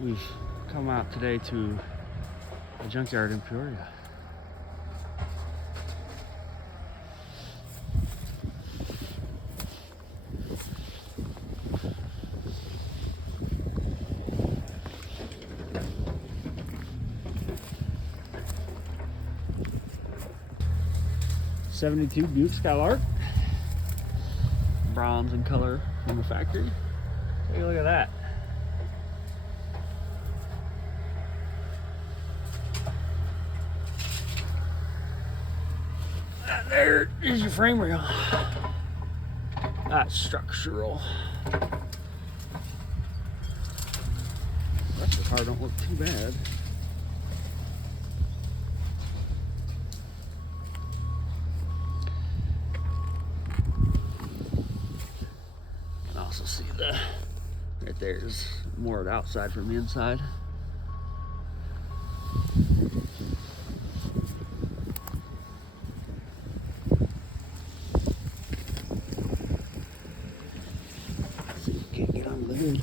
We've come out today to a junkyard in Peoria. '72 Buick Skylark, bronze in color from the factory. Take a look at that. And there is your frame rail. That's structural. The rest of the car don't look too bad. You can also see right there is more of the outside from the inside. Can't get on the hood.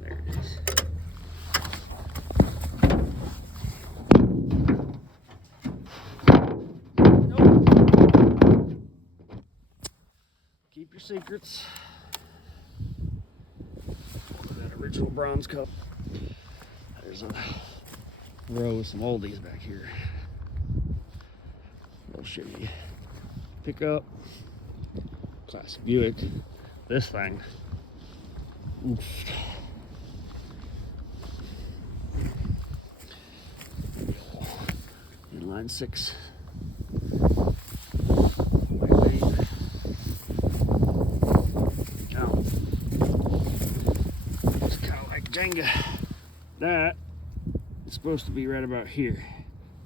There it is. Nope. Keep your secrets. That original bronze cup. There's a row of some oldies back here. Little shitty pickup, classic Buick. This thing, oof. Inline 6. Lightweight. Now, it's kind of like Jenga. That is supposed to be right about here,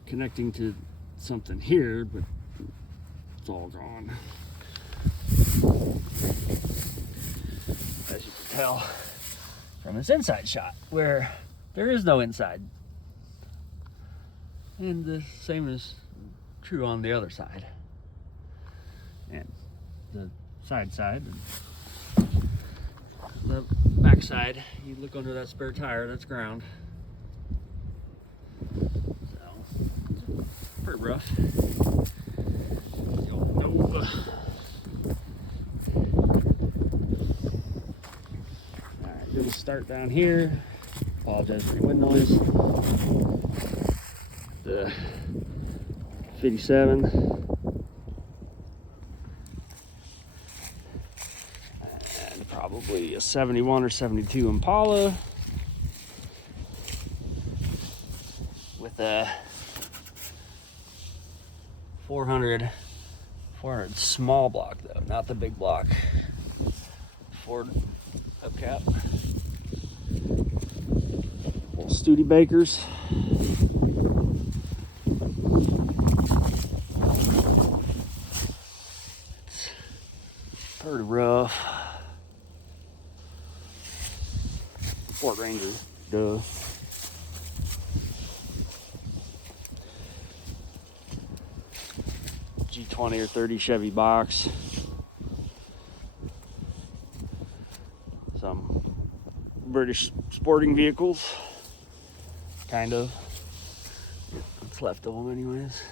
connecting to something here, but it's all gone. As you can tell from this inside shot, where there is no inside. And the same is true on the other side. And the side, the back side, you look under that spare tire, that's ground. So, pretty rough. Alright, gonna start down here. Apologize for the wind noise. The 57. And probably a 71 or 72 Impala. With a 400 small block though, not the big block. Ford hubcap. Little Studebakers. It's pretty rough. Ford Ranger, duh. G20 or 30 Chevy box. Some British sporting vehicles, kind of. What's left of them anyways.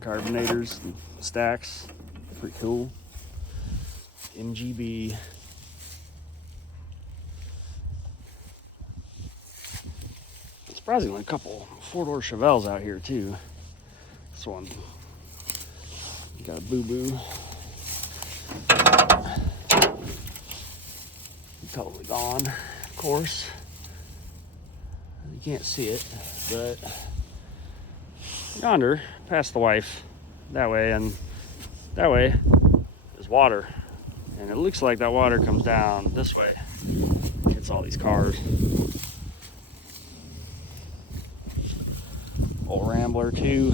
Carbonators and stacks, pretty cool. MGB. Surprisingly, a couple four-door Chevelles out here too. This one got a boo-boo. Totally gone, of course. You can't see it, but yonder, past the wife, that way, and that way is water. And it looks like that water comes down this way. Hits all these cars. Old Rambler too.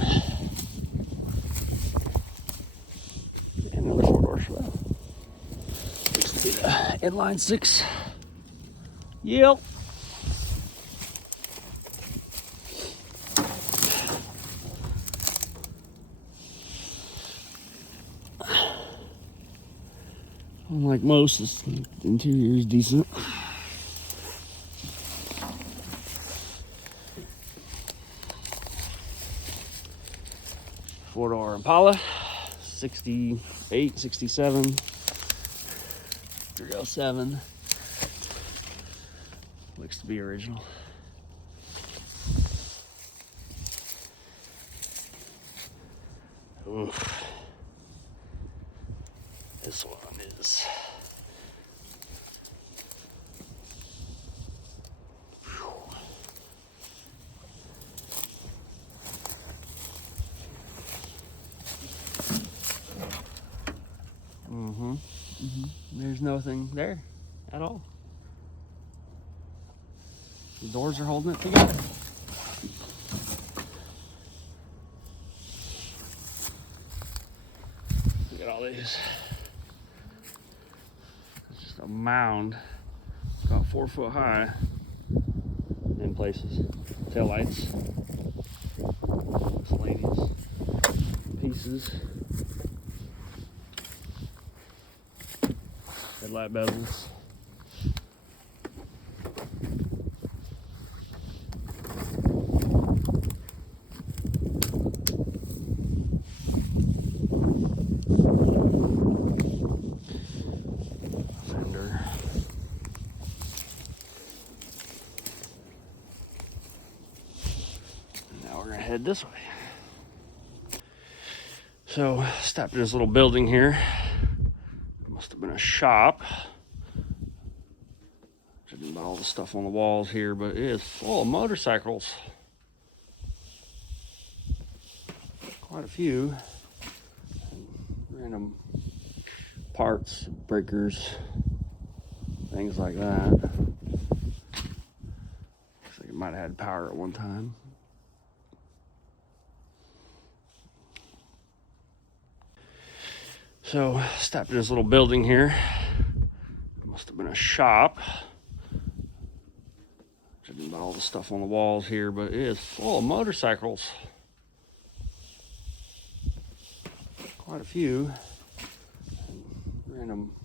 And another four-door Chevelle. Inline 6. Yep. Unlike most, this interior is decent. Four-door Impala, 68, 67, 307. Looks to be original. Oof. This one is. There's nothing there at all. The doors are holding it together. Look at all these. It's just a mound, about 4 foot high in places. Tail lights, miscellaneous pieces, headlight bezels. Head this way. So stopped in this little building here. Must have been a shop. Judging about all the stuff on the walls here, but it is full of motorcycles. Quite a few. Random parts, breakers, things like that. Looks like it might have had power at one time. So stopped in this little building here. Must have been a shop. Judging about all the stuff on the walls here, but it is full of motorcycles. Quite a few. Random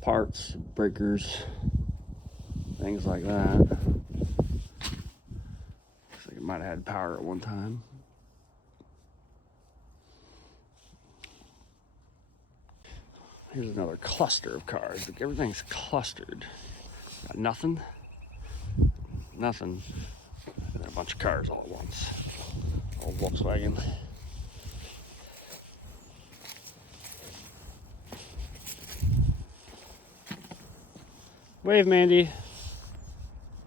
parts, breakers, things like that. Looks like it might have had power at one time. Here's another cluster of cars. Like everything's clustered. Got nothing. Nothing. And then a bunch of cars all at once. Old Volkswagen. Wave, Mandy.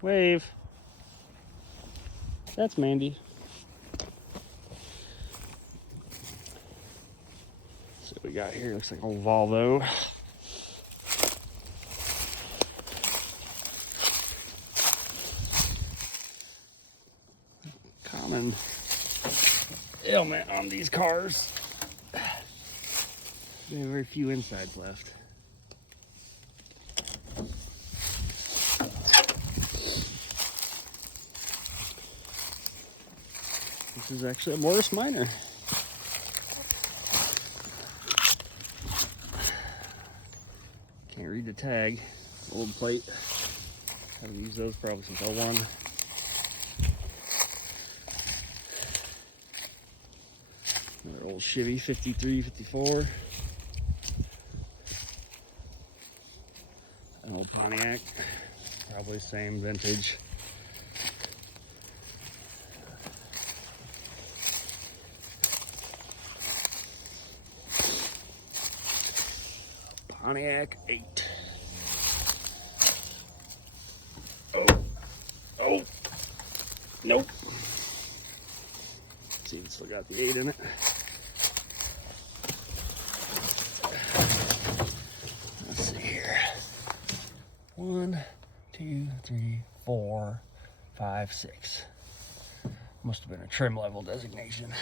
Wave. That's Mandy. What we got here looks like an old Volvo. Common ailment on these cars. There are very few insides left. This is actually a Morris Minor. Can't read the tag. Old plate. Haven't used those probably since 01. Another old Chevy 53, 54. An old Pontiac. Probably same vintage. Pontiac 8. Oh, nope. Let's see, it's still got the 8 in it. Let's see here. 1, 2, 3, 4, 5, 6. Must have been a trim level designation.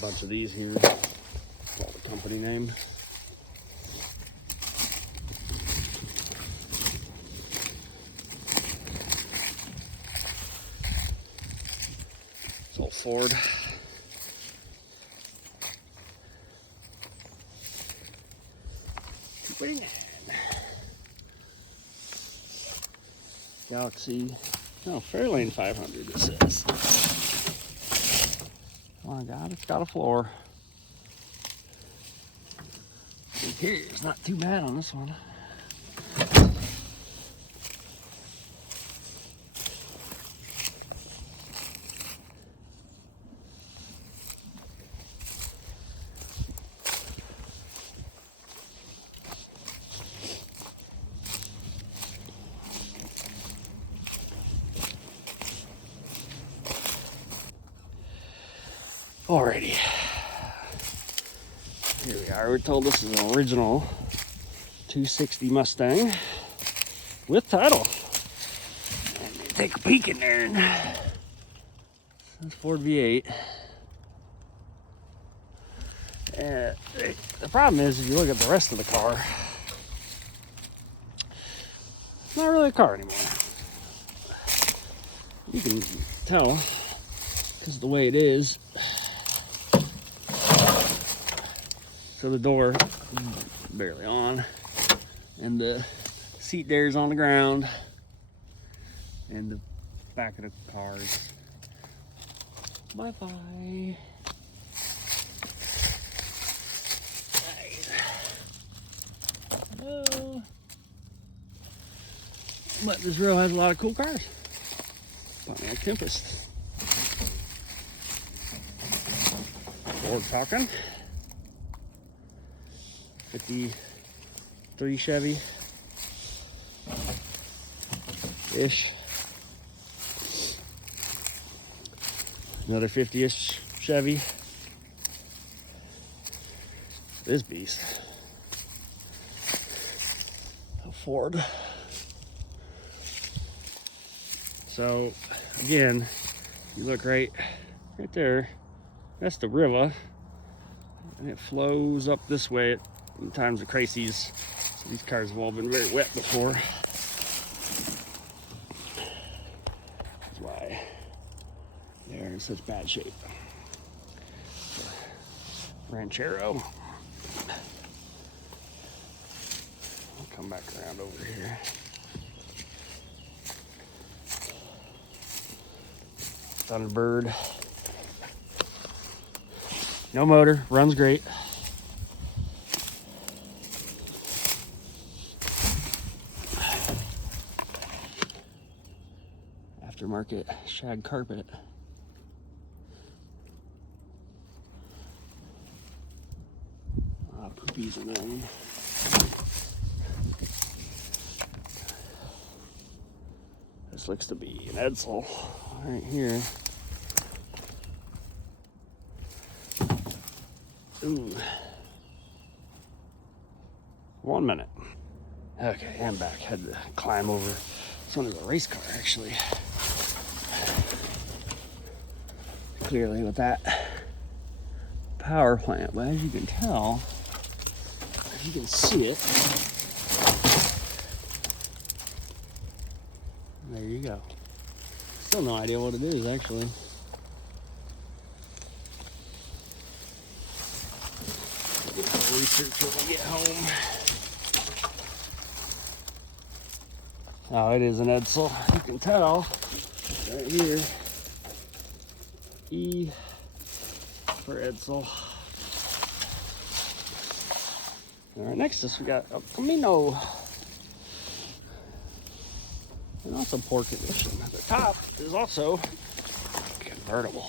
bunch of these here. All the company name. It's all Ford. Galaxy, no, Fairlane 500 it says. Oh my God, it's got a floor. The interior's not too bad on this one. Alrighty, here we are. We're told this is an original 260 Mustang with title. Let me take a peek in there. It's Ford V8. And the problem is, if you look at the rest of the car, it's not really a car anymore. You can tell because of the way it is. So the door is barely on, and the seat there is on the ground, and the back of the car is bye-bye. Hello. But this row has a lot of cool cars. Pontiac Tempest. Ford Falcon. 53 Chevy ish. Another 50-ish Chevy. This beast. A Ford. So again, you look right there. That's the river, and it flows up this way at times of crises. So these cars have all been very wet before. That's why they're in such bad shape. Ranchero. I'll come back around over here. Thunderbird. No motor, runs great. Aftermarket shag carpet. Poopies in that one. This looks to be an Edsel right here. Ooh. 1 minute. Okay, I'm back. Had to climb over. This one is a race car, actually. Clearly with that power plant, but as you can tell, if you can see it, there you go. Still no idea what it is, actually. I'll research when we get home. Oh, it is an Edsel. You can tell right here. E for Edsel. All right, next to us we got a Camino. And also poor condition. The top is also convertible.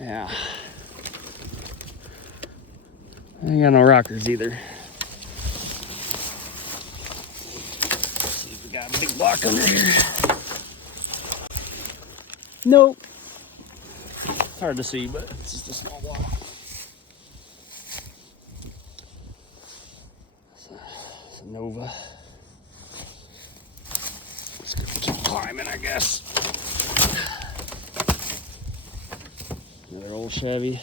Yeah. Ain't got no rockers either. Let's see if we got a big block under here. Nope. It's hard to see, but it's just a small block. It's a Nova. Just gonna keep climbing, I guess. Another old Chevy.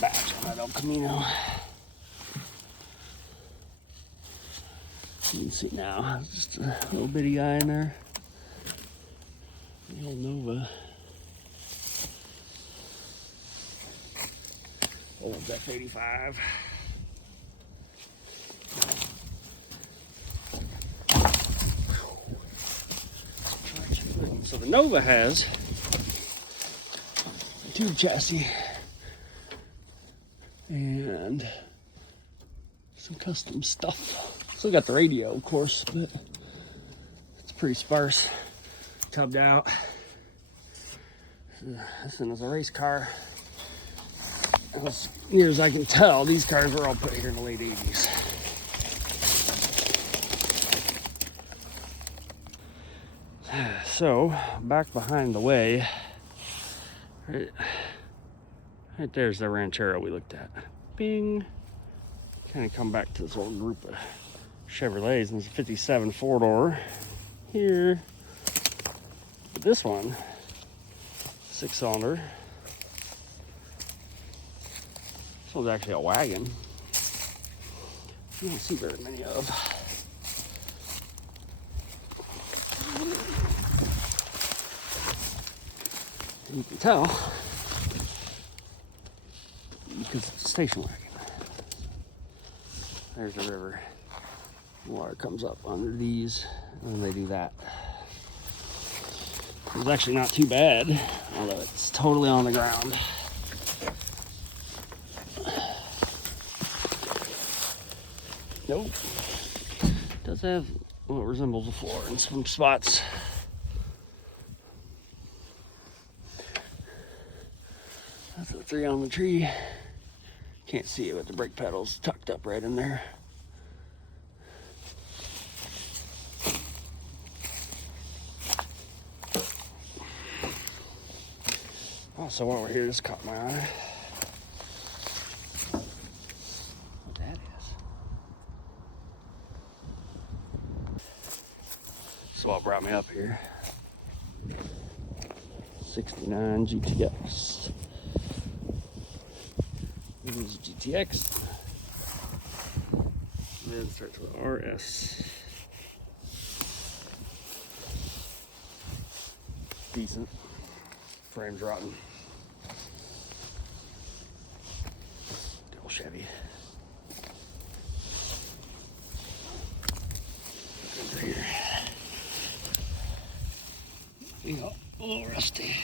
Batch on that El Camino. You can see now, just a little bitty guy in there. The old Nova. Old F85. So the Nova has a tube chassis and some custom stuff. Still got the radio, of course, but it's pretty sparse. Tubbed out. This thing is a race car. As near as I can tell, these cars were all put here in the late 80s. So, back behind the way, right there's the Ranchero we looked at. Bing! Kind of come back to this old group of Chevrolets, and there's a 57 four-door here. But this one, 6-cylinder. This one's actually a wagon. You don't see very many of. You can tell because it's a station wagon. There's the river. Water comes up under these, and they do that. It's actually not too bad, although it's totally on the ground. Nope. It does have what resembles a floor in some spots. That's the 3 on the tree. Can't see it, but the brake pedal's tucked up right in there. Also, while we're here, this caught my eye. What that is. So what brought me up here. 69 GTX. This is GTX. And then starts with RS. Decent. Frame's rotten. Double Chevy. Over here. You know, a little rusty.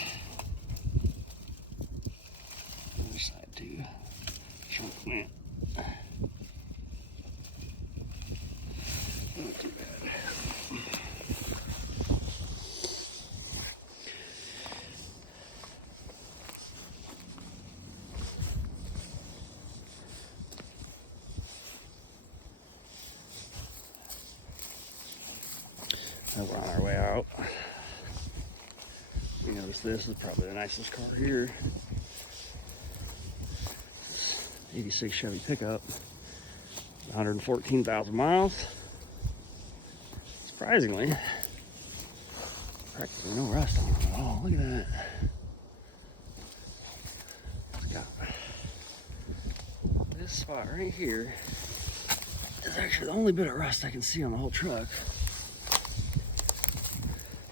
Other side too. Trunk went. Not too bad. Now we're on our way out. You notice this is probably the nicest car here. 86 Chevy pickup, 114,000 miles. Surprisingly, practically no rust on it at all. Look at that. It's got this spot right here is actually the only bit of rust I can see on the whole truck.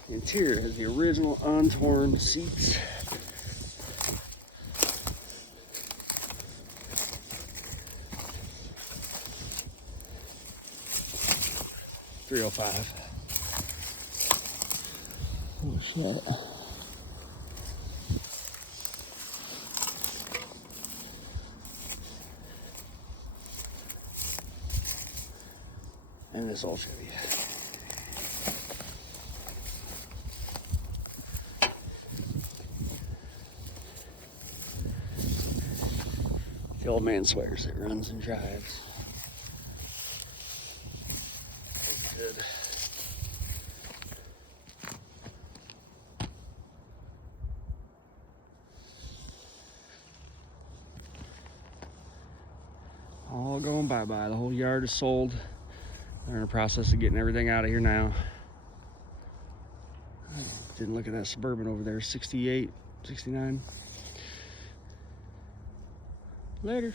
The interior has the original untorn seats. $305. Oh shit. And this old Chevy. The old man swears it runs and drives. Good. All going bye-bye. The whole yard is sold. They're in the process of getting everything out of here now. Didn't look at that Suburban over there, 68, 69. Later.